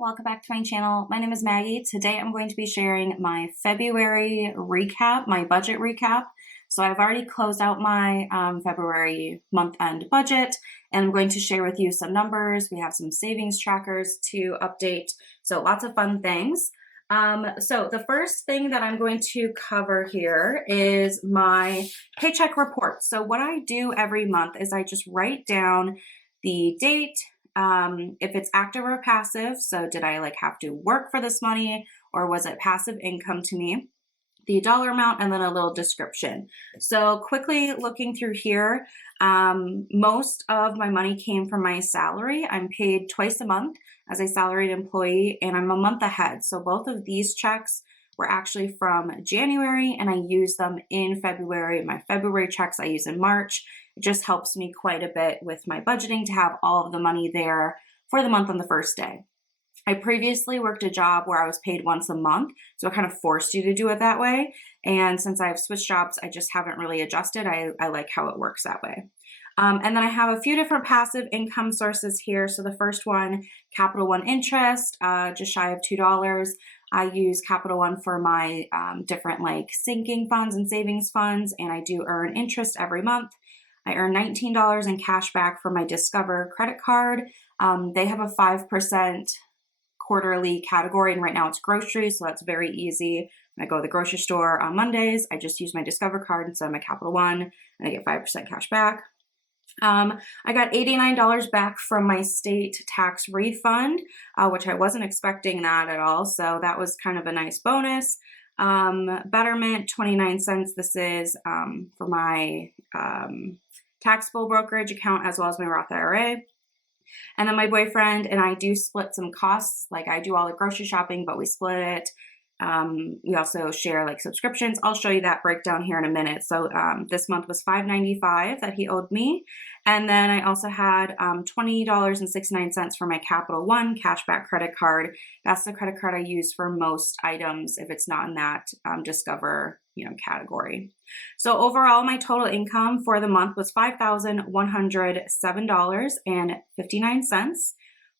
welcome back to my channel. My name is Maggie. Today I'm going to be sharing my February recap, my budget recap. So I've already closed out my February month-end budget, and I'm going to share with you some numbers. We have some savings trackers to update, so lots of fun things. So the first thing that I'm going to cover here is my paycheck report. So what I do every month is I just write down the date, if it's active or passive. So did I have to work for this money, or was it passive income to me? The dollar amount, and then a little description. So quickly looking through here, most of my money came from my salary. I'm paid twice a month as a salaried employee, and I'm a month ahead. So both of these checks were actually from January, and I use them in February. My February checks I use in March. It just helps me quite a bit with my budgeting to have all of the money there for the month on the first day. I previously worked a job where I was paid once a month, so it kind of forced you to do it that way. And since I've switched jobs, I just haven't really adjusted. I like how it works that way. And then I have a few different passive income sources here. So the first one, Capital One interest, just shy of $2. I use Capital One for my different sinking funds and savings funds, and I do earn interest every month. I earn $19 in cash back for my Discover credit card. They have a 5% quarterly category, and right now it's groceries, so that's very easy. When I go to the grocery store on Mondays, I just use my Discover card instead of my Capital One, and I get 5% cash back. I got $89 back from my state tax refund, which I wasn't expecting that at all, so that was kind of a nice bonus. Betterment, 29 cents. This is for my taxable brokerage account as well as my Roth IRA. And then my boyfriend and I do split some costs. I do all the grocery shopping, but we split it. We also share subscriptions. I'll show you that breakdown here in a minute. So this month was $5.95 that he owed me. And then I also had $20.69 for my Capital One cashback credit card. That's the credit card I use for most items if it's not in that Discover category. So overall, my total income for the month was $5,107.59.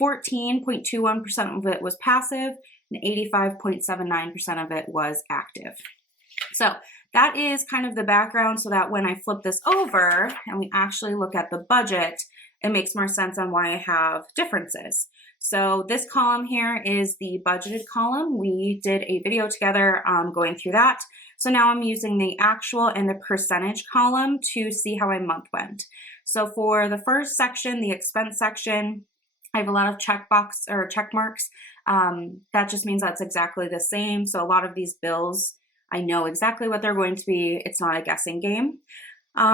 14.21% of it was passive, and 85.79% of it was active. So that is kind of the background, so that when I flip this over and we actually look at the budget, it makes more sense on why I have differences. So this column here is the budgeted column. We did a video together going through that. So now I'm using the actual and the percentage column to see how my month went. So for the first section, the expense section, I have a lot of check marks. That just means that's exactly the same. So a lot of these bills, I know exactly what they're going to be. It's not a guessing game.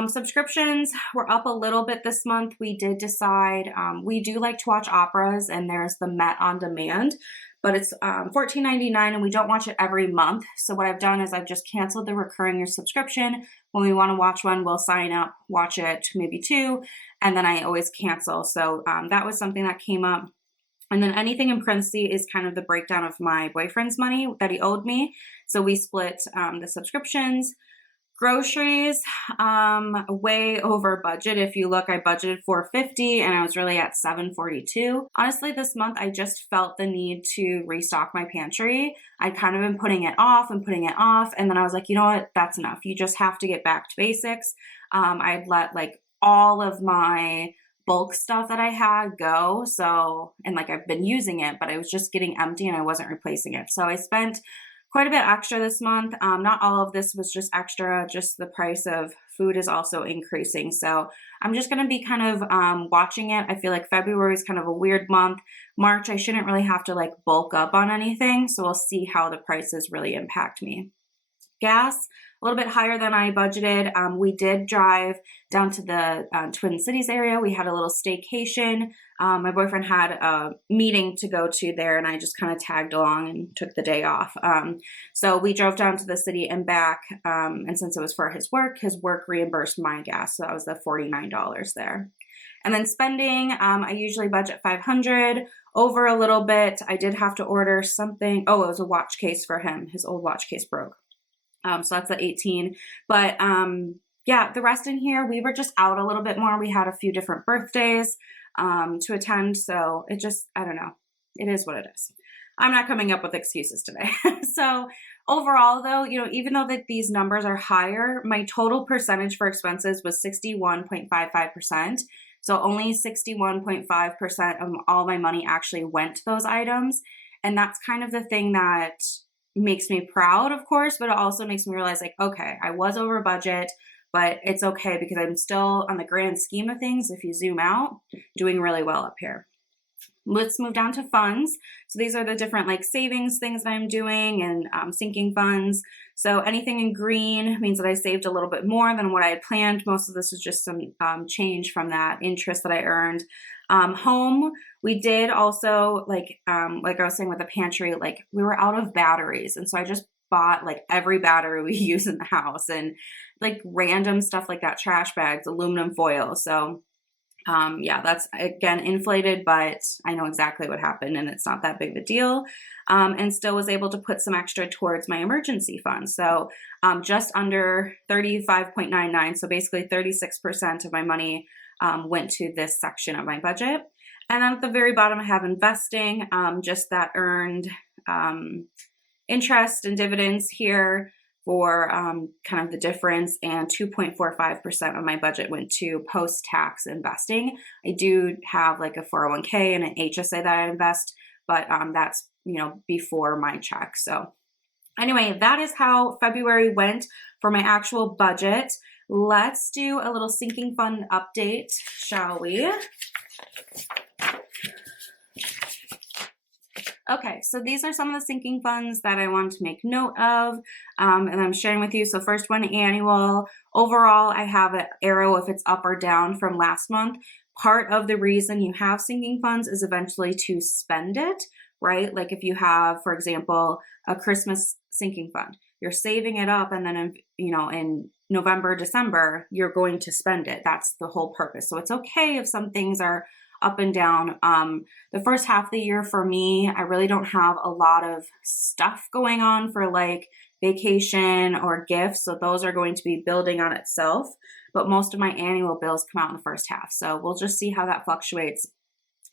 Subscriptions were up a little bit this month. We did decide, we do like to watch operas, and there's the Met on Demand, but it's $14.99 and we don't watch it every month. So what I've done is I've just canceled the recurring subscription. When we want to watch one, we'll sign up, watch it, maybe two, and then I always cancel. So that was something that came up. And then anything in parentheses is kind of the breakdown of my boyfriend's money that he owed me. So we split the subscriptions. Groceries, way over budget. If you look, I budgeted $450 and I was really at $742. Honestly, this month I just felt the need to restock my pantry. I'd kind of been putting it off, and then I was like, you know what, that's enough. You just have to get back to basics. I'd let all of my bulk stuff that I had go. So, and I've been using it, but it was just getting empty and I wasn't replacing it. So I spent quite a bit extra this month. Not all of this was just extra, just the price of food is also increasing. So I'm just going to be kind of watching it. I feel like February is kind of a weird month. March, I shouldn't really have to bulk up on anything. So we'll see how the prices really impact me. Gas, a little bit higher than I budgeted. We did drive down to the Twin Cities area. We had a little staycation. My boyfriend had a meeting to go to there, and I just kind of tagged along and took the day off. So we drove down to the city and back, and since it was for his work reimbursed my gas. So that was the $49 there. And then spending, I usually budget $500, over a little bit. I did have to order something. Oh, it was a watch case for him. His old watch case broke. So that's the 18, but yeah, the rest in here, we were just out a little bit more. We had a few different birthdays to attend, so it just, I don't know. it is what it is. I'm not coming up with excuses today. So overall though, even though that these numbers are higher, my total percentage for expenses was 61.55%. So only 61.5% of all my money actually went to those items. And that's kind of the thing that makes me proud, of course, but it also makes me realize like, okay, I was over budget, but it's okay because I'm still, on the grand scheme of things, if you zoom out, doing really well up here. Let's move down to funds. So these are the different like savings things that I'm doing and sinking funds. So anything in green means that I saved a little bit more than what I had planned. Most of this was just some change from that interest that I earned. Home, we did also like I was saying with the pantry, like we were out of batteries. And so I just bought like every battery we use in the house and like random stuff like that, trash bags, aluminum foil. So yeah, that's again inflated, but I know exactly what happened and it's not that big of a deal. And still was able to put some extra towards my emergency fund. So just under 35.99. So basically 36% of my money went to this section of my budget. And then at the very bottom, I have investing, just that earned interest and dividends here for kind of the difference, and 2.45% of my budget went to post-tax investing. I do have like a 401k and an HSA that I invest, but that's, before my check. So anyway, that is how February went for my actual budget. Let's do a little sinking fund update, shall we? Okay, so these are some of the sinking funds that I wanted to make note of, and I'm sharing with you. So first one, annual. Overall, I have an arrow if it's up or down from last month. Part of the reason you have sinking funds is eventually to spend it, right? Like if you have, for example, a Christmas sinking fund, you're saving it up, and then in November, December, you're going to spend it. That's the whole purpose. So it's okay if some things are up and down. The first half of the year for me, I really don't have a lot of stuff going on for like vacation or gifts. So those are going to be building on itself. But most of my annual bills come out in the first half. So we'll just see how that fluctuates.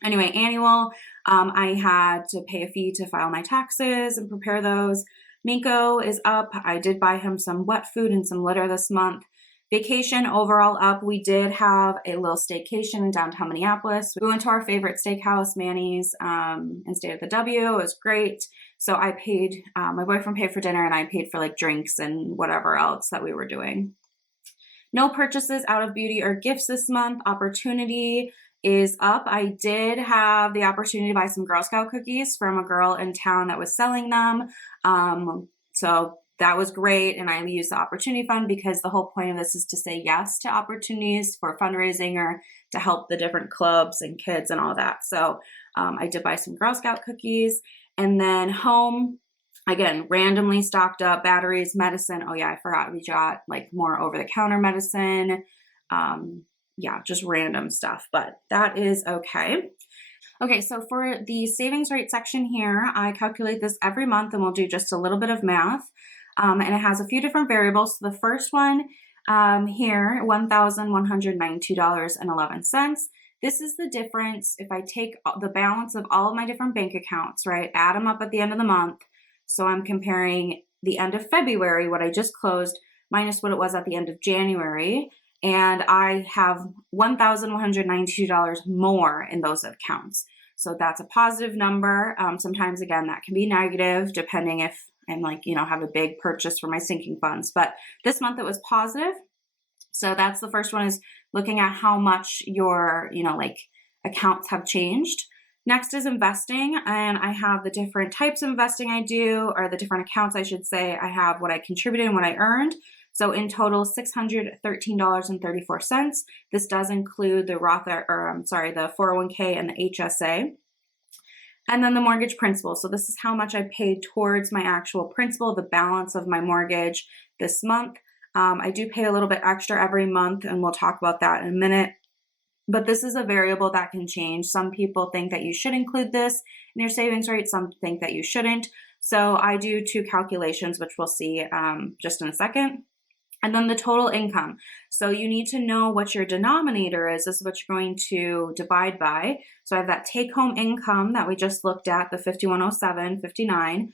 Anyway, annual, I had to pay a fee to file my taxes and prepare those. Minko is up. I did buy him some wet food and some litter this month. Vacation overall up. We did have a little staycation in downtown Minneapolis. We went to our favorite steakhouse, Manny's, and stayed at the W. It was great. So I paid, my boyfriend paid for dinner and I paid for like drinks and whatever else that we were doing. No purchases out of beauty or gifts this month. Opportunity is up. I did have the opportunity to buy some Girl Scout cookies from a girl in town that was selling them. So that was great. And I used the opportunity fund because the whole point of this is to say yes to opportunities for fundraising or to help the different clubs and kids and all that. So I did buy some Girl Scout cookies. And then home, again, randomly stocked up batteries, medicine. Oh yeah, I forgot we got like more over-the-counter medicine. Yeah, just random stuff, but that is okay. Okay, so for the savings rate section here, I calculate this every month and we'll do just a little bit of math. And it has a few different variables. So the first one here, $1,192.11. This is the difference if I take the balance of all of my different bank accounts, right? Add them up at the end of the month. So I'm comparing the end of February, what I just closed, minus what it was at the end of January. And I have $1,192 more in those accounts. So that's a positive number. Sometimes, again, that can be negative depending if I'm like, have a big purchase for my sinking funds. But this month it was positive. So that's the first one, is looking at how much your, accounts have changed. Next is investing, and I have the different types of investing I do, or the different accounts, I should say. I have what I contributed and what I earned. So in total, $613.34. This does include the the 401k and the HSA. And then the mortgage principal. So this is how much I paid towards my actual principal, the balance of my mortgage this month. I do pay a little bit extra every month, and we'll talk about that in a minute. But this is a variable that can change. Some people think that you should include this in your savings rate. Some think that you shouldn't. So I do two calculations, which we'll see just in a second. And then the total income. So you need to know what your denominator is. This is what you're going to divide by. So I have that take-home income that we just looked at, the 5107.59.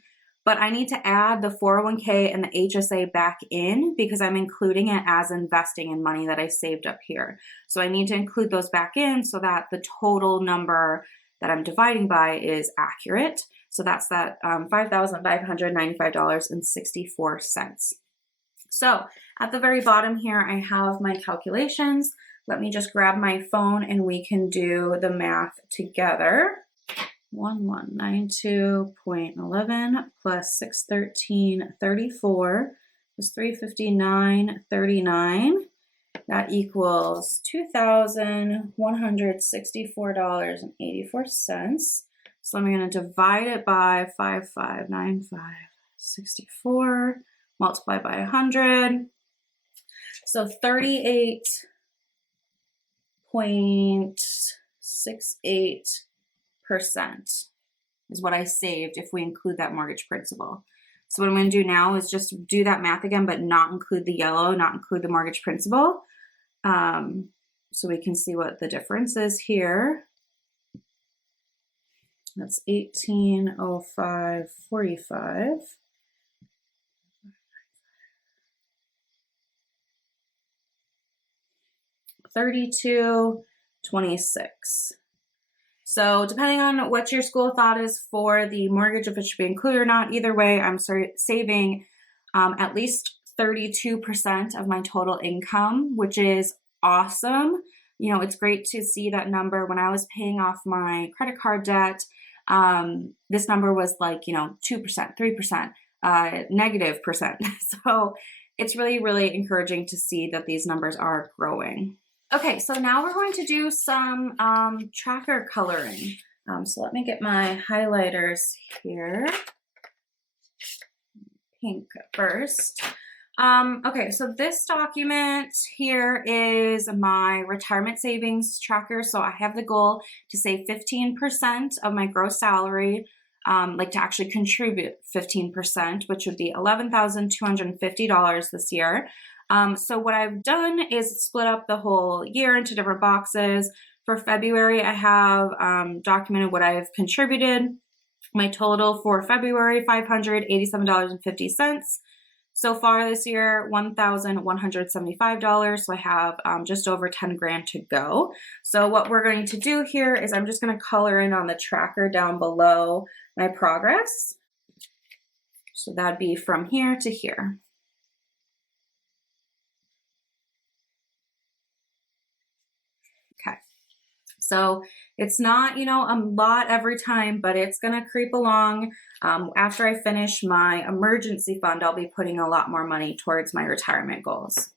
But I need to add the 401k and the HSA back in because I'm including it as investing in money that I saved up here. So I need to include those back in so that the total number that I'm dividing by is accurate. So that's that $5,595.64. So at the very bottom here, I have my calculations. Let me just grab my phone and we can do the math together. 1192.11 plus 613.34 plus 359.39. That equals $2,164.84. So I'm going to divide it by 5595.64. Multiply by 100. So 38.68% is what I saved if we include that mortgage principal. So what I'm going to do now is just do that math again, but not include the yellow, not include the mortgage principal. So we can see what the difference is here. That's 1805.45. 32.26. So depending on what your school of thought is for the mortgage, if it should be included or not, either way, I'm saving at least 32% of my total income, which is awesome. You know, it's great to see that number. When I was paying off my credit card debt, this number was like, 2%, 3%, negative percent. So it's really, really encouraging to see that these numbers are growing. Okay, so now we're going to do some tracker coloring. So let me get my highlighters here. Pink first. Okay, so this document here is my retirement savings tracker. So I have the goal to save 15% of my gross salary, like to actually contribute 15%, which would be $11,250 this year. So what I've done is split up the whole year into different boxes. For February, I have documented what I've contributed. My total for February, $587.50. So far this year, $1,175. So I have just over 10 grand to go. So what we're going to do here is I'm just going to color in on the tracker down below my progress. So that'd be from here to here. So it's not, a lot every time, but it's going to creep along. After I finish my emergency fund, I'll be putting a lot more money towards my retirement goals.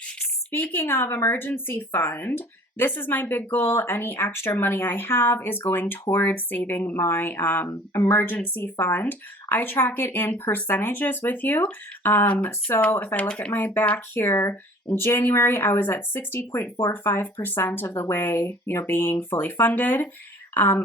Speaking of emergency fund, this is my big goal. Any extra money I have is going towards saving my emergency fund. I track it in percentages with you. So if I look at my back here, in January, I was at 60.45% of the way, being fully funded.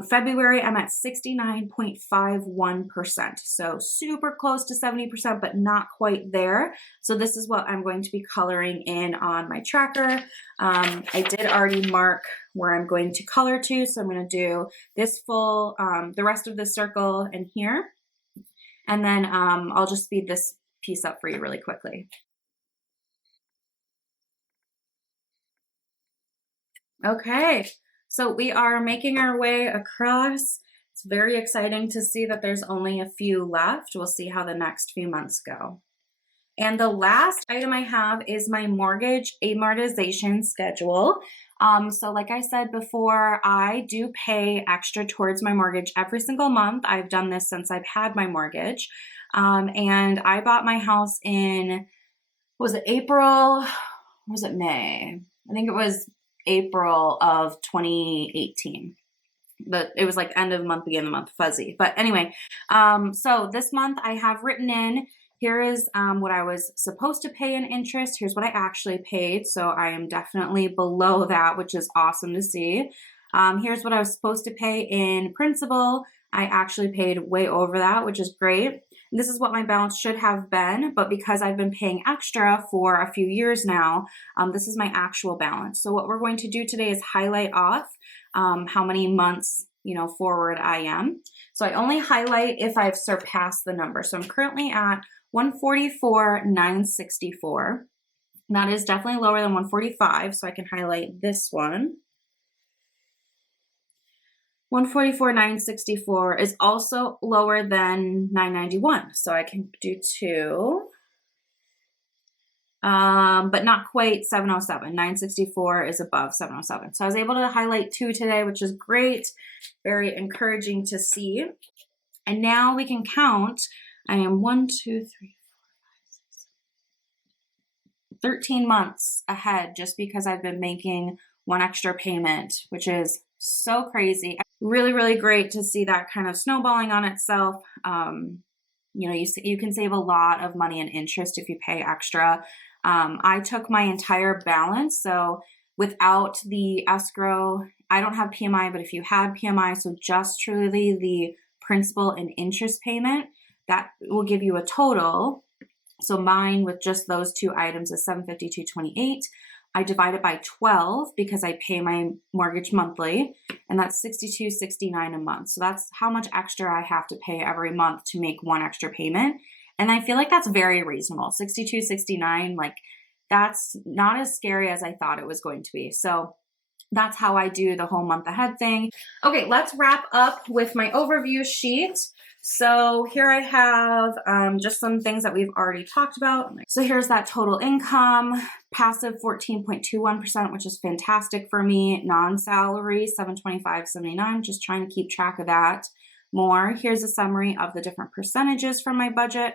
February, I'm at 69.51%. So super close to 70%, but not quite there. So this is what I'm going to be coloring in on my tracker. I did already mark where I'm going to color to. So I'm going to do this full, the rest of the circle in here. And then I'll just speed this piece up for you really quickly. Okay, so we are making our way across. It's very exciting to see that there's only a few left. We'll see how the next few months go. And the last item I have is my mortgage amortization schedule. So like I said before, I do pay extra towards my mortgage every single month. I've done this since I've had my mortgage. And I bought my house in, was it April? Or was it May? I think it was April of 2018. But it was like end of the month, beginning of the month, fuzzy. But anyway, so this month I have written in, here is what I was supposed to pay in interest. Here's what I actually paid. So I am definitely below that, which is awesome to see. Here's what I was supposed to pay in principal. I actually paid way over that, which is great. This is what my balance should have been, but because I've been paying extra for a few years now, this is my actual balance. So what we're going to do today is highlight off how many months, forward I am. So I only highlight if I've surpassed the number. So I'm currently at 144,964. That is definitely lower than 145, so I can highlight this one. 144,964 is also lower than 991, so I can do 2. But not quite 707. 964 is above 707. So I was able to highlight 2 today, which is great. Very encouraging to see. And now we can count. I am 13 months ahead just because I've been making one extra payment, which is so crazy. Really, really great to see that kind of snowballing on itself. You can save a lot of money in interest if you pay extra. I took my entire balance, so without the escrow, I don't have PMI, but if you had PMI, so just truly the principal and interest payment, that will give you a total. So mine with just those 2 items is $752.28. I divide it by 12 because I pay my mortgage monthly, and that's $62.69 a month. So that's how much extra I have to pay every month to make one extra payment. And I feel like that's very reasonable. $62.69, like that's not as scary as I thought it was going to be. So that's how I do the whole month ahead thing. Okay, let's wrap up with my overview sheet. So here I have just some things that we've already talked about. So here's that total income, passive 14.21%, which is fantastic for me. Non-salary 725.79, just trying to keep track of that more. Here's a summary of the different percentages from my budget.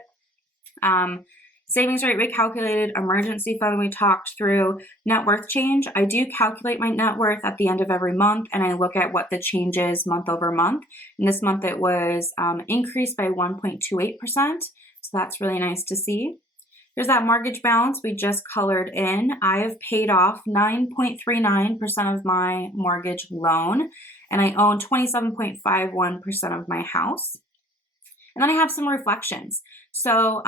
Savings rate recalculated, emergency fund we talked through, net worth change. I do calculate my net worth at the end of every month, and I look at what the change is month over month. And this month it was increased by 1.28%. So that's really nice to see. There's that mortgage balance we just colored in. I have paid off 9.39% of my mortgage loan, and I own 27.51% of my house. And then I have some reflections. So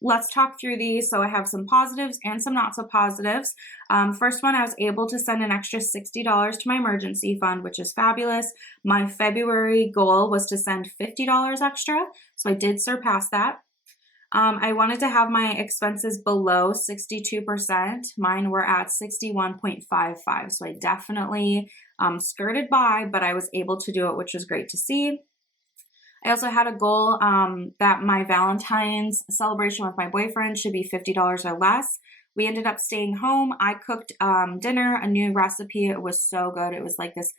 let's talk through these. So I have some positives and some not so positives. First one, I was able to send an extra $60 to my emergency fund, which is fabulous. My February goal was to send $50 extra, so I did surpass that. I wanted to have my expenses below 62%. Mine were at 61.55, so I definitely skirted by, but I was able to do it, which was great to see. I also had a goal that my Valentine's celebration with my boyfriend should be $50 or less. We ended up staying home. I cooked dinner, a new recipe. It was so good. It was like this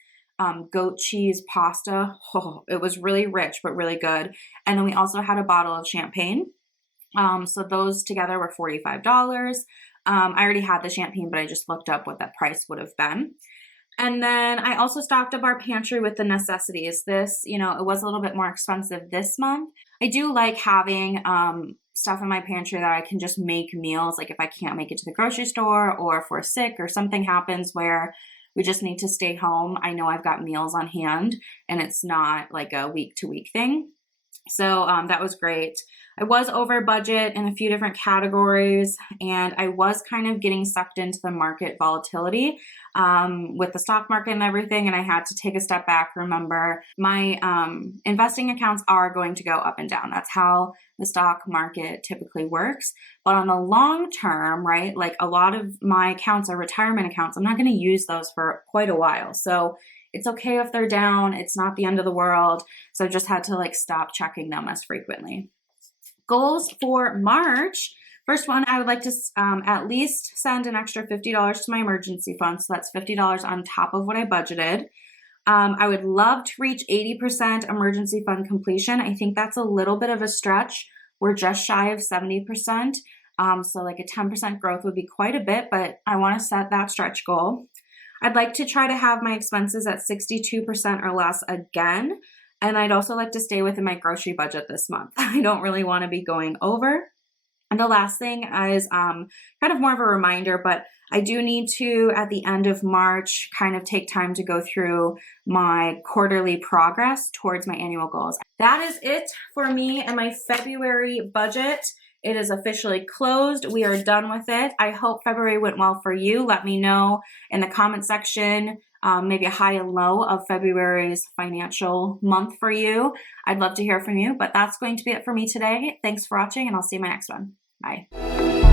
goat cheese pasta. Oh, it was really rich, but really good. And then we also had a bottle of champagne. So those together were $45. I already had the champagne, but I just looked up what that price would have been. And then I also stocked up our pantry with the necessities. This, it was a little bit more expensive this month. I do like having stuff in my pantry that I can just make meals. Like if I can't make it to the grocery store, or if we're sick or something happens where we just need to stay home, I know I've got meals on hand and it's not like a week-to-week thing. So that was great. I was over budget in a few different categories, and I was kind of getting sucked into the market volatility with the stock market and everything, and I had to take a step back. Remember, my investing accounts are going to go up and down. That's how the stock market typically works. But on the long term, right, like a lot of my accounts are retirement accounts. I'm not going to use those for quite a while. So it's okay if they're down. It's not the end of the world. So I just had to stop checking them as frequently. Goals for March. First one, I would like to at least send an extra $50 to my emergency fund. So that's $50 on top of what I budgeted. I would love to reach 80% emergency fund completion. I think that's a little bit of a stretch. We're just shy of 70%. So like a 10% growth would be quite a bit, but I want to set that stretch goal. I'd like to try to have my expenses at 62% or less again. And I'd also like to stay within my grocery budget this month. I don't really want to be going over. And the last thing is kind of more of a reminder, but I do need to, at the end of March, kind of take time to go through my quarterly progress towards my annual goals. That is it for me and my February budget. It is officially closed. We are done with it. I hope February went well for you. Let me know in the comment section, maybe a high and low of February's financial month for you. I'd love to hear from you, but that's going to be it for me today. Thanks for watching, and I'll see you in my next one. Bye.